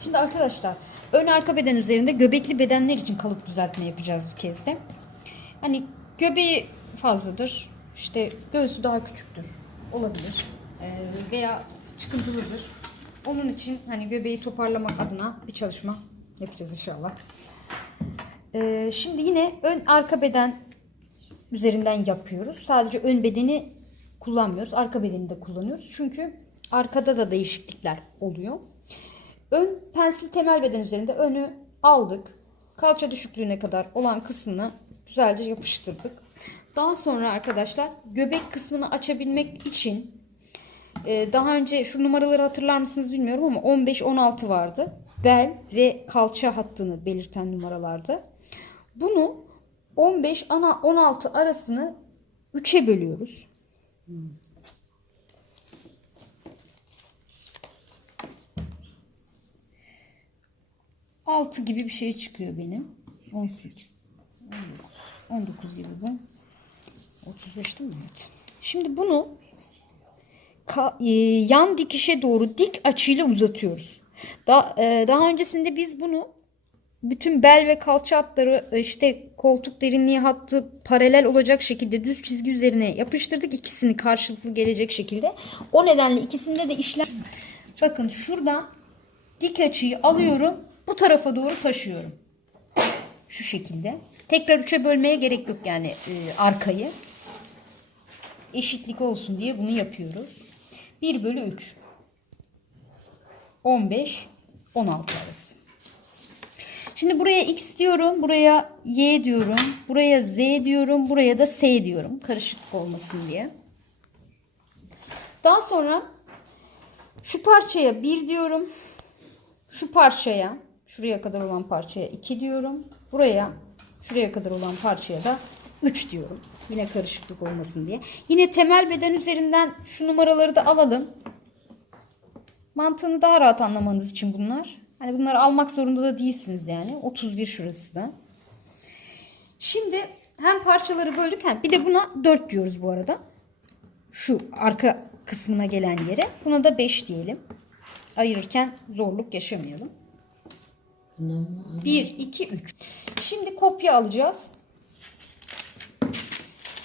Şimdi arkadaşlar ön arka beden üzerinde göbekli bedenler için kalıp düzeltme yapacağız bu kez de. Hani göbeği fazladır. işte göğsü daha küçüktür. Olabilir. Ee, veya çıkıntılıdır. Onun için hani göbeği toparlamak adına bir çalışma yapacağız inşallah. Ee, şimdi yine ön arka beden üzerinden yapıyoruz. Sadece ön bedeni kullanmıyoruz. Arka bedeni de kullanıyoruz. Çünkü arkada da değişiklikler oluyor. Ön pensil temel beden üzerinde önü aldık. Kalça düşüklüğüne kadar olan kısmını güzelce yapıştırdık. Daha sonra arkadaşlar göbek kısmını açabilmek için e, daha önce şu numaraları hatırlar mısınız bilmiyorum ama 15-16 vardı. Bel ve kalça hattını belirten numaralardı. Bunu 15 ana 16 arasını 3'e bölüyoruz. 6 gibi bir şey çıkıyor benim. 18. 19, 19 gibi bu. 35 değil mi? Evet. Şimdi bunu e, yan dikişe doğru dik açıyla uzatıyoruz. Daha, e, daha öncesinde biz bunu bütün bel ve kalça hatları e, işte koltuk derinliği hattı paralel olacak şekilde düz çizgi üzerine yapıştırdık. ikisini karşılıklı gelecek şekilde. O nedenle ikisinde de işlem bakın şuradan dik açıyı alıyorum. Bu tarafa doğru taşıyorum. Şu şekilde. Tekrar üçe bölmeye gerek yok yani e, arkayı. Eşitlik olsun diye bunu yapıyoruz. 1 bölü 3. 15, 16 arası. Şimdi buraya x diyorum, buraya y diyorum, buraya z diyorum, buraya da s diyorum. Karışıklık olmasın diye. Daha sonra şu parçaya 1 diyorum. Şu parçaya, şuraya kadar olan parçaya 2 diyorum. Buraya, şuraya kadar olan parçaya da 3 diyorum. Yine karışıklık olmasın diye. Yine temel beden üzerinden şu numaraları da alalım. Mantığını daha rahat anlamanız için bunlar. Hani bunları almak zorunda da değilsiniz yani. 31 şurası da. Şimdi hem parçaları böldük hem bir de buna 4 diyoruz bu arada. Şu arka kısmına gelen yere. Buna da 5 diyelim. Ayırırken zorluk yaşamayalım. 1, 2, 3. Şimdi kopya alacağız.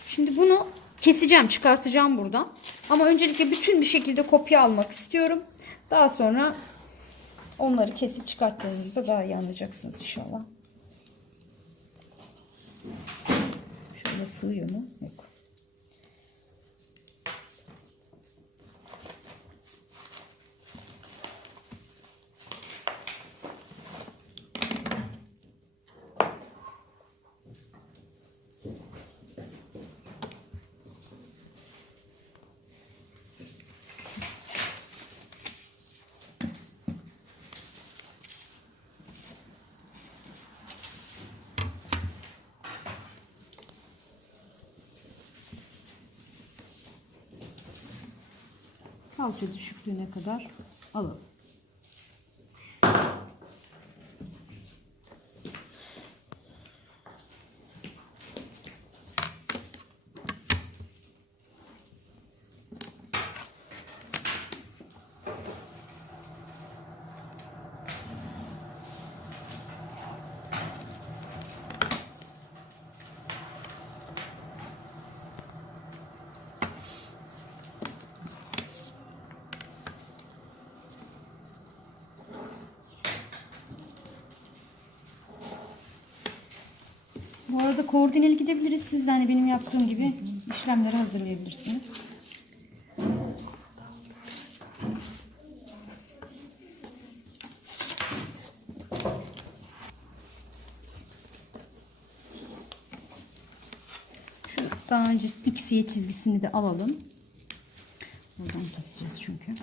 Şimdi bunu keseceğim, çıkartacağım buradan. Ama öncelikle bütün bir şekilde kopya almak istiyorum. Daha sonra onları kesip çıkarttığınızda daha iyi anlayacaksınız inşallah. Şöyle sığıyor mu? Yok. Kalça düşüklüğüne kadar alalım. Bu arada koordineli gidebiliriz. Siz de hani benim yaptığım gibi işlemleri hazırlayabilirsiniz. Şu daha önce x y çizgisini de alalım. Buradan keseceğiz çünkü.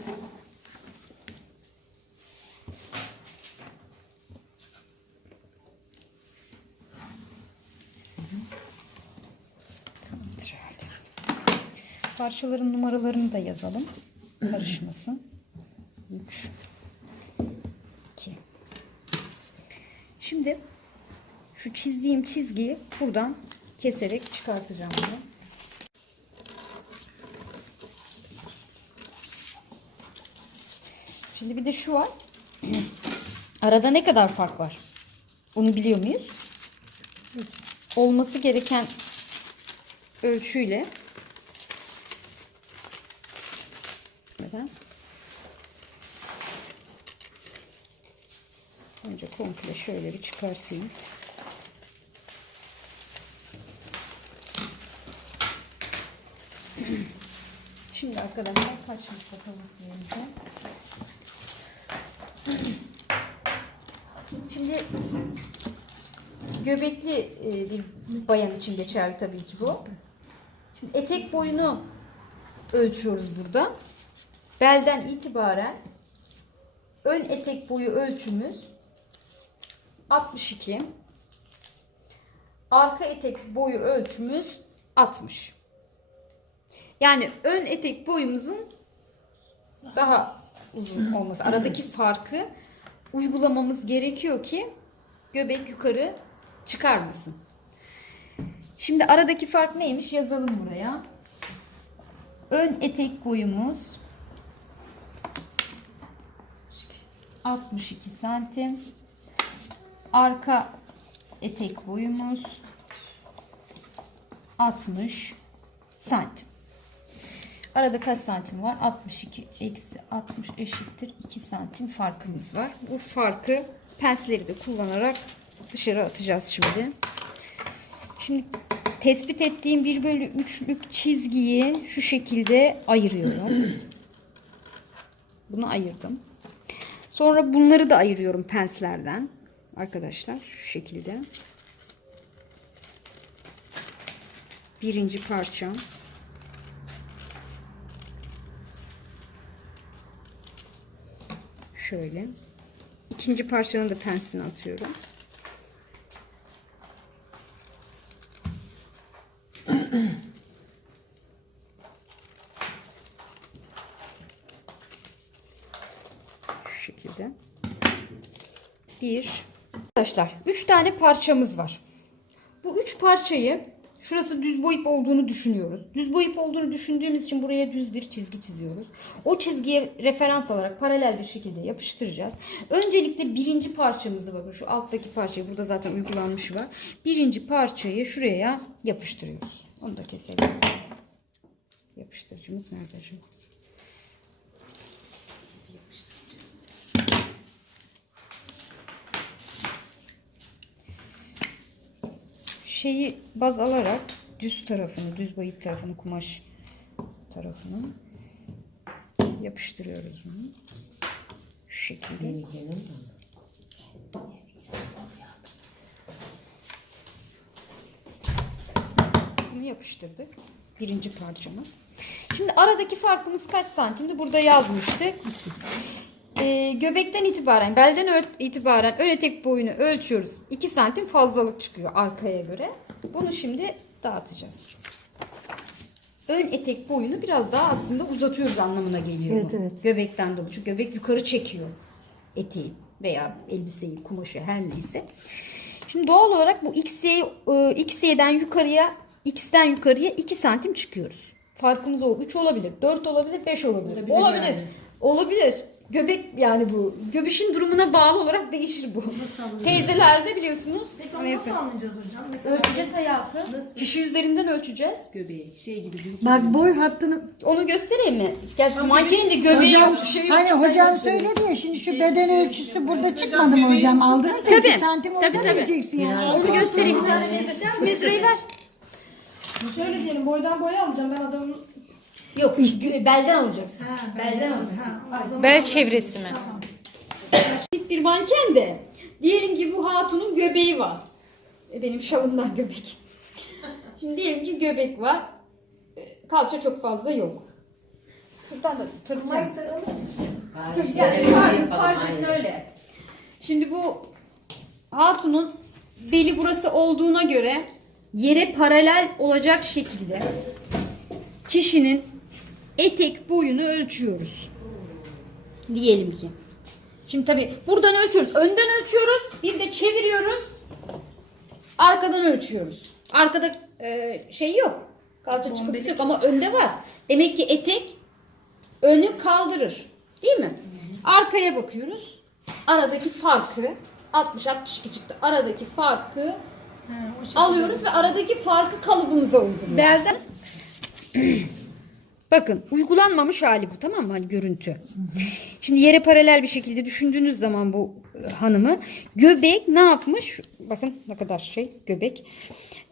Tamamdır herhalde. Parçaların numaralarını da yazalım. Karışmasın. 3 2 Şimdi şu çizdiğim çizgiyi buradan keserek çıkartacağım bunu. Şimdi bir de şu var. Arada ne kadar fark var? Onu biliyor muyuz? Olması gereken ölçüyle Komple şöyle bir çıkartayım. Şimdi arkadaşlar kaçmış bakalım suyumuza. Şimdi göbekli e, bir bayan için geçerli tabii ki bu. Şimdi etek boyunu ölçüyoruz burada. Belden itibaren ön etek boyu ölçümüz 62. Arka etek boyu ölçümüz 60. Yani ön etek boyumuzun daha uzun olması. Aradaki farkı uygulamamız gerekiyor ki göbek yukarı çıkarmasın. Şimdi aradaki fark neymiş? Yazalım buraya. Ön etek boyumuz 62 santim. Arka etek boyumuz 60 santim. Arada kaç santim var? 62 eksi 60 eşittir 2 santim farkımız var. Bu farkı pensleri de kullanarak dışarı atacağız şimdi. Şimdi tespit ettiğim 1 bölü 3'lük çizgiyi şu şekilde ayırıyorum. Bunu ayırdım. Sonra bunları da ayırıyorum penslerden. Arkadaşlar şu şekilde. Birinci parçam. Şöyle. İkinci parçanın da pensini atıyorum. Şu şekilde. Bir. Arkadaşlar üç tane parçamız var. Bu üç parçayı şurası düz boyup olduğunu düşünüyoruz. Düz boyup olduğunu düşündüğümüz için buraya düz bir çizgi çiziyoruz. O çizgiye referans alarak paralel bir şekilde yapıştıracağız. Öncelikle birinci parçamızı bakın şu alttaki parçayı burada zaten uygulanmış var. Birinci parçayı şuraya yapıştırıyoruz. Onu da keselim. Yapıştırıcımız nerede acaba? Şeyi baz alarak düz tarafını, düz boyut tarafını, kumaş tarafını yapıştırıyoruz bunu. Şu şekilde. Bunu yapıştırdık. Birinci parçamız. Şimdi aradaki farkımız kaç santimdi? Burada yazmıştı. Ee, göbekten itibaren, belden itibaren ön etek boyunu ölçüyoruz. 2 santim fazlalık çıkıyor arkaya göre. Bunu şimdi dağıtacağız. Ön etek boyunu biraz daha aslında uzatıyoruz anlamına geliyor Evet, bu. evet. Göbekten dolayı. Çünkü göbek yukarı çekiyor eteği veya elbiseyi, kumaşı her neyse. Şimdi doğal olarak bu XY, e, XY'den yukarıya, X'ten yukarıya 2 santim çıkıyoruz. Farkımız o. 3 olabilir, 4 olabilir, 5 olabilir. Olabilir Olabilir. yani. Olabilir. Göbek yani bu. Göbüşün durumuna bağlı olarak değişir bu. anlayacağız? Teyzelerde biliyorsunuz. Peki onu Neyse. nasıl anlayacağız hocam? Mesela Ölçeceğiz hayatı. Nasıl? Kişi üzerinden ölçeceğiz. göbeği şey gibi. Bak boy hattını Onu göstereyim mi? Gerçi Tamam, mankenin de göbeği hocam yok, şey yok. hani hocam söyledi ya şimdi şu beden ölçüsü burada çıkmadı mı hocam aldınız ya Tabii, 2 santim tabii, orada tabii. vereceksin yani. Onu göstereyim bir tane. Mezreyi ver. Şöyle diyelim boydan boya alacağım ben adamın. Yok işte belden alacaksın. Ha, Belden Ha, alacaksın. o zaman Bel çevresi mi? Tamam. Bir manken de diyelim ki bu hatunun göbeği var. E, Benim şalımdan göbek. Şimdi diyelim ki göbek var. E, Kalça çok fazla yok. Şuradan da tutacağım. Yani fark edin öyle. Şimdi bu hatunun beli burası olduğuna göre yere paralel olacak şekilde kişinin etek boyunu ölçüyoruz. Diyelim ki. Şimdi tabi buradan ölçüyoruz. Önden ölçüyoruz. Bir de çeviriyoruz. Arkadan ölçüyoruz. Arkada e, şey yok. Kalça çıkıntısı yok ama önde var. Demek ki etek önü kaldırır. Değil mi? Arkaya bakıyoruz. aradaki farkı 60 62 çıktı. Aradaki farkı alıyoruz ve aradaki farkı kalıbımıza uyguluyoruz. Beyazdan Bakın uygulanmamış hali bu tamam mı? Hani görüntü. Şimdi yere paralel bir şekilde düşündüğünüz zaman bu e, hanımı göbek ne yapmış? Bakın ne kadar şey göbek.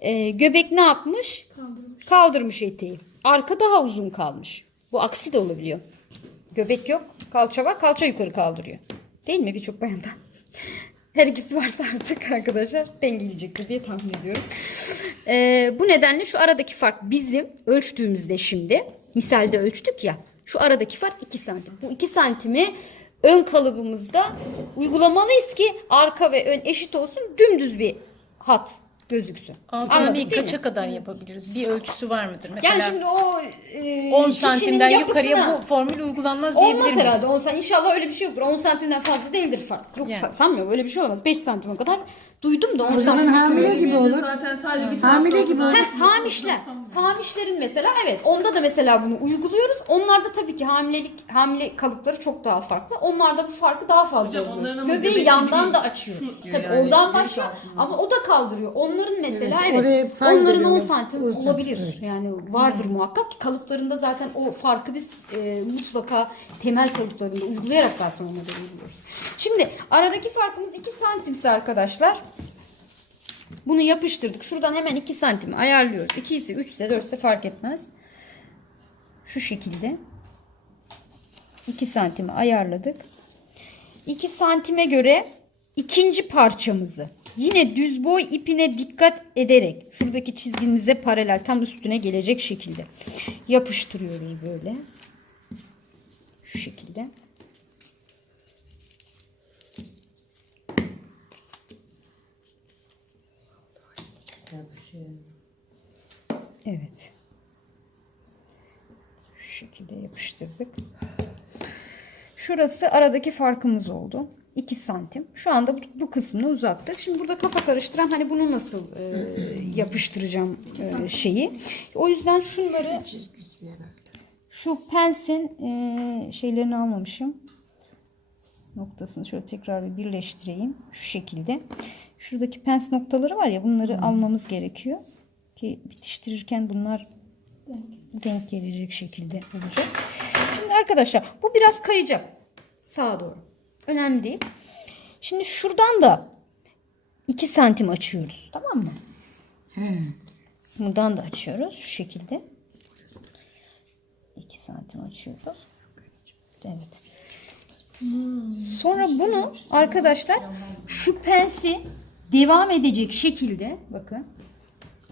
Ee, göbek ne yapmış? Kaldırmış. Kaldırmış eteği. Arka daha uzun kalmış. Bu aksi de olabiliyor. Göbek yok, kalça var, kalça yukarı kaldırıyor. Değil mi birçok bayanda? Her ikisi varsa artık arkadaşlar dengeleyecektir diye tahmin ediyorum. Ee, bu nedenle şu aradaki fark bizim ölçtüğümüzde şimdi misalde ölçtük ya şu aradaki fark 2 santim. Bu 2 santimi ön kalıbımızda uygulamalıyız ki arka ve ön eşit olsun dümdüz bir hat gözüksün. Azami Anladık değil mi? kaça kadar yapabiliriz? Bir ölçüsü var mıdır? Mesela Yani şimdi o e, 10 kişinin santimden yukarıya bu formül uygulanmaz diyebilir Olmaz miyiz? herhalde 10 santim. İnşallah öyle bir şey yoktur. 10 santimden fazla değildir fark. Yok Yani. sa- sanmıyorum öyle bir şey olamaz. 5 santime kadar duydum da 10 O zaman santim. hamile gibi olur. Zaten sadece bir Hamile gibi olur. Heh, hamişler. Hamişlerin mesela evet onda da mesela bunu uyguluyoruz. Onlarda tabii ki hamilelik hamile kalıpları çok daha farklı. Onlarda bu farkı daha fazla Hocam, onların ama Göbeği göbek yandan gibi da açıyoruz. şu diyor Tabii yani, oradan geniş başlıyor altında. ama o da kaldırıyor. Onların mesela Evet, evet, oraya onların 10 veriyorlar. santim 10 santim, olabilir. evet. Yani vardır muhakkak ki kalıplarında zaten o farkı biz e, mutlaka temel kalıplarında uygulayarak daha sonra onları uyguluyoruz. Şimdi aradaki farkımız 2 santimse arkadaşlar bunu yapıştırdık. Şuradan hemen 2 santimi ayarlıyoruz. 2 ise 3 ise 4 ise fark etmez. Şu şekilde 2 santimi ayarladık. 2 santime göre ikinci parçamızı yine düz boy ipine dikkat ederek şuradaki çizgimize paralel tam üstüne gelecek şekilde yapıştırıyoruz böyle. Şu şekilde. Evet. Şu şekilde yapıştırdık. Şurası aradaki farkımız oldu. 2 santim. Şu anda bu, bu kısmını uzattık. Şimdi burada kafa karıştıran hani bunu nasıl e, yapıştıracağım e, şeyi. O yüzden şunları şu pensin e, şeylerini almamışım. Noktasını şöyle tekrar bir birleştireyim. Şu şekilde. Şuradaki pens noktaları var ya bunları almamız gerekiyor. Ki bitiştirirken bunlar denk gelecek şekilde olacak. Şimdi arkadaşlar bu biraz kayacak. Sağa doğru. Önemli değil. Şimdi şuradan da 2 santim açıyoruz. Tamam mı? Buradan da açıyoruz. Şu şekilde. 2 santim açıyoruz. Evet. Sonra bunu arkadaşlar şu pensi devam edecek şekilde bakın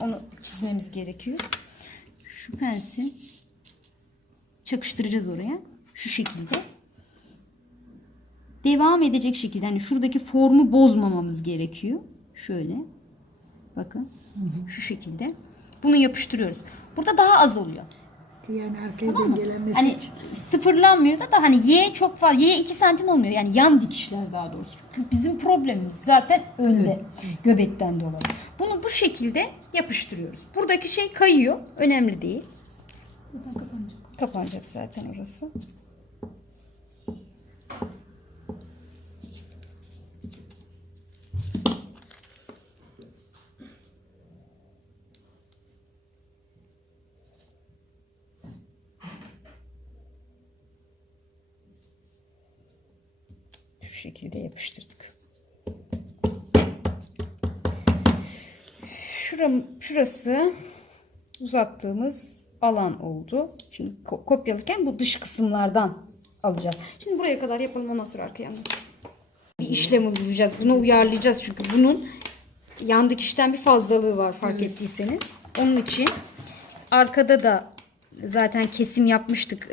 onu çizmemiz gerekiyor. Şu pensi çakıştıracağız oraya. Şu şekilde. Devam edecek şekilde. Hani şuradaki formu bozmamamız gerekiyor. Şöyle. Bakın. Şu şekilde. Bunu yapıştırıyoruz. Burada daha az oluyor. Yani arkaya dengelenmesi Hani için. sıfırlanmıyor da da hani Y çok fazla. Y 2 santim olmuyor. Yani yan dikişler daha doğrusu. Bizim problemimiz zaten önde. Göbekten dolayı. Bunu bu şekilde yapıştırıyoruz. Buradaki şey kayıyor. Önemli değil. Kapanacak zaten orası. Şekilde yapıştırdık. Şuram, şurası uzattığımız alan oldu. Şimdi ko- kopyalırken bu dış kısımlardan alacağız. Şimdi buraya kadar yapalım ondan sonra arkaya. Bir işlem uygulayacağız. Bunu uyarlayacağız çünkü bunun yan dikişten bir fazlalığı var fark ettiyseniz. Onun için arkada da zaten kesim yapmıştık.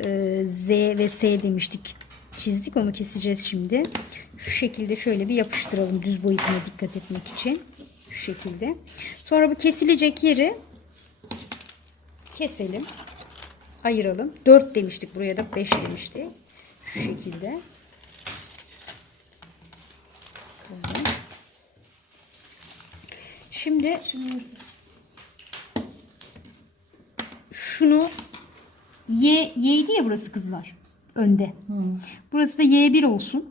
Z ve S demiştik. Çizdik onu keseceğiz şimdi. Şu şekilde şöyle bir yapıştıralım düz boyutuna dikkat etmek için. Şu şekilde. Sonra bu kesilecek yeri keselim. Ayıralım. 4 demiştik buraya da 5 demiştik. Şu şekilde. Böyle. Şimdi şunu Y, Y'ydi ya burası kızlar. Önde. Burası da Y1 olsun.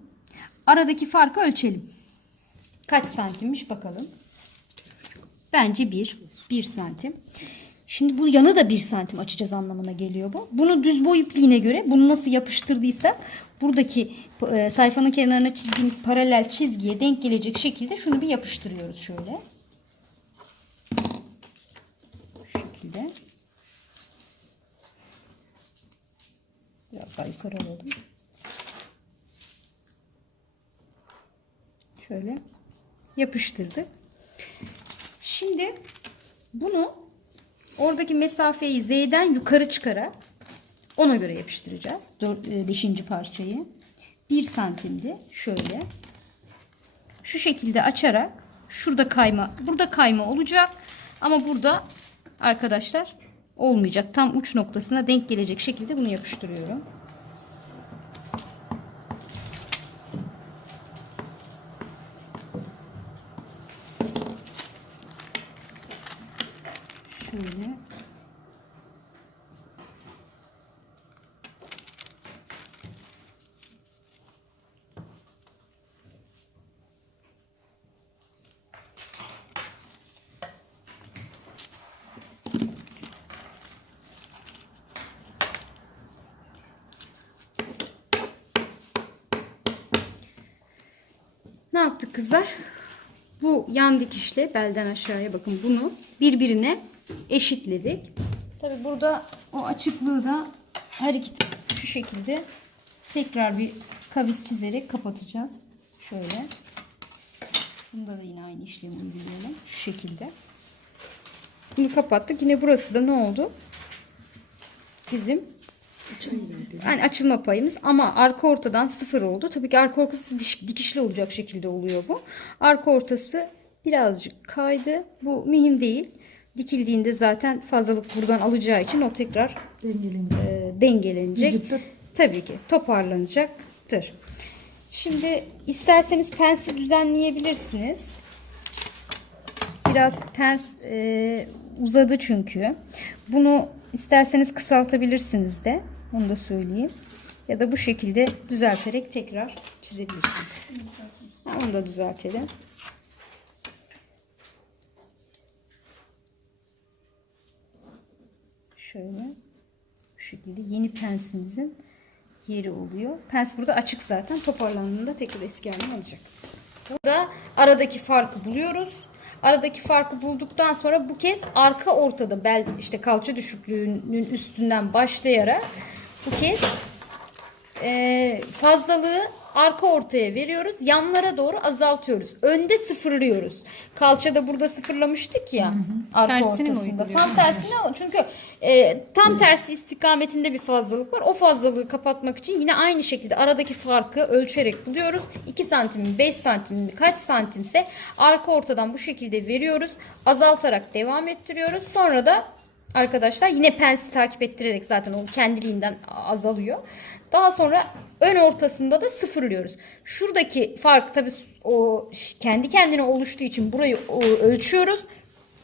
aradaki farkı ölçelim. Kaç santimmiş bakalım. Bence 1. 1 santim. Şimdi bu yanı da 1 santim açacağız anlamına geliyor bu. Bunu düz boy ipliğine göre bunu nasıl yapıştırdıysa buradaki e, sayfanın kenarına çizdiğimiz paralel çizgiye denk gelecek şekilde şunu bir yapıştırıyoruz şöyle. Bu şekilde. Biraz daha yukarı alalım. Şöyle yapıştırdık. Şimdi bunu oradaki mesafeyi Z'den yukarı çıkarak ona göre yapıştıracağız. 5. parçayı. 1 santimdi. Şöyle. Şu şekilde açarak şurada kayma, burada kayma olacak. Ama burada arkadaşlar olmayacak. Tam uç noktasına denk gelecek şekilde bunu yapıştırıyorum. Şöyle. Ne yaptık kızlar? Bu yan dikişle belden aşağıya bakın bunu birbirine eşitledik. Tabi burada o açıklığı da her iki şu şekilde tekrar bir kavis çizerek kapatacağız. Şöyle. Bunda da yine aynı işlemi uygulayalım. Şu şekilde. Bunu kapattık. Yine burası da ne oldu? Bizim yani açılma payımız ama arka ortadan sıfır oldu. Tabii ki arka ortası dikişli olacak şekilde oluyor bu. Arka ortası birazcık kaydı. Bu mühim değil. Dikildiğinde zaten fazlalık buradan alacağı için o tekrar Dengelince. e, dengelenecek. Vücutta Tabii ki toparlanacaktır. Şimdi isterseniz pensi düzenleyebilirsiniz. Biraz pens e, uzadı çünkü. Bunu isterseniz kısaltabilirsiniz de. Onu da söyleyeyim. Ya da bu şekilde düzelterek tekrar çizebilirsiniz. Onu da düzeltelim. Şöyle bu şekilde yeni pensimizin yeri oluyor. Pens burada açık zaten. Toparlandığında tekrar eski haline alacak. Burada aradaki farkı buluyoruz. Aradaki farkı bulduktan sonra bu kez arka ortada bel işte kalça düşüklüğünün üstünden başlayarak bu kez e, fazlalığı arka ortaya veriyoruz. Yanlara doğru azaltıyoruz. Önde sıfırlıyoruz. Kalçada burada sıfırlamıştık ya. Arka Tersini ortasında. Tam tersine o. Çünkü e, tam tersi istikametinde bir fazlalık var. O fazlalığı kapatmak için yine aynı şekilde aradaki farkı ölçerek buluyoruz. 2 santim mi 5 santim mi kaç santimse arka ortadan bu şekilde veriyoruz. Azaltarak devam ettiriyoruz. Sonra da arkadaşlar yine pensi takip ettirerek zaten o kendiliğinden azalıyor. Daha sonra ön ortasında da sıfırlıyoruz. Şuradaki fark tabii o kendi kendine oluştuğu için burayı ölçüyoruz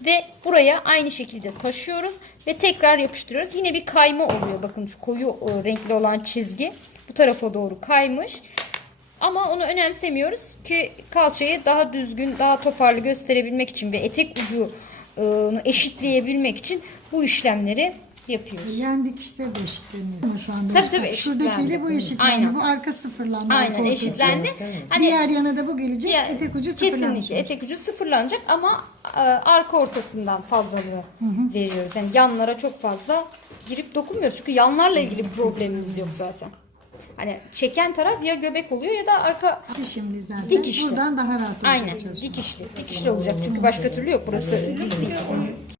ve buraya aynı şekilde taşıyoruz ve tekrar yapıştırıyoruz. Yine bir kayma oluyor. Bakın şu koyu renkli olan çizgi bu tarafa doğru kaymış. Ama onu önemsemiyoruz ki kalçayı daha düzgün, daha toparlı gösterebilmek için ve etek ucunu eşitleyebilmek için bu işlemleri yapıyoruz. Yan dikişleri de eşitleniyor. Ama Şu anda Tabii, tabii, Şuradakiyle bu eşitlendi. eşitlendi. Aynen. Bu arka sıfırlandı. Aynen ortası. eşitlendi. Hani Diğer yana da bu gelecek. Ya, etek ucu sıfırlanmış. Kesinlikle etek ucu sıfırlanacak ama e, arka ortasından fazlalığı veriyoruz. Yani yanlara çok fazla girip dokunmuyoruz. Çünkü yanlarla ilgili problemimiz yok zaten. Hani çeken taraf ya göbek oluyor ya da arka Şimdi zaten Dikişli. buradan daha rahat olacak aynen dikişli. Dikişli olacak çünkü başka türlü yok. Burası dik.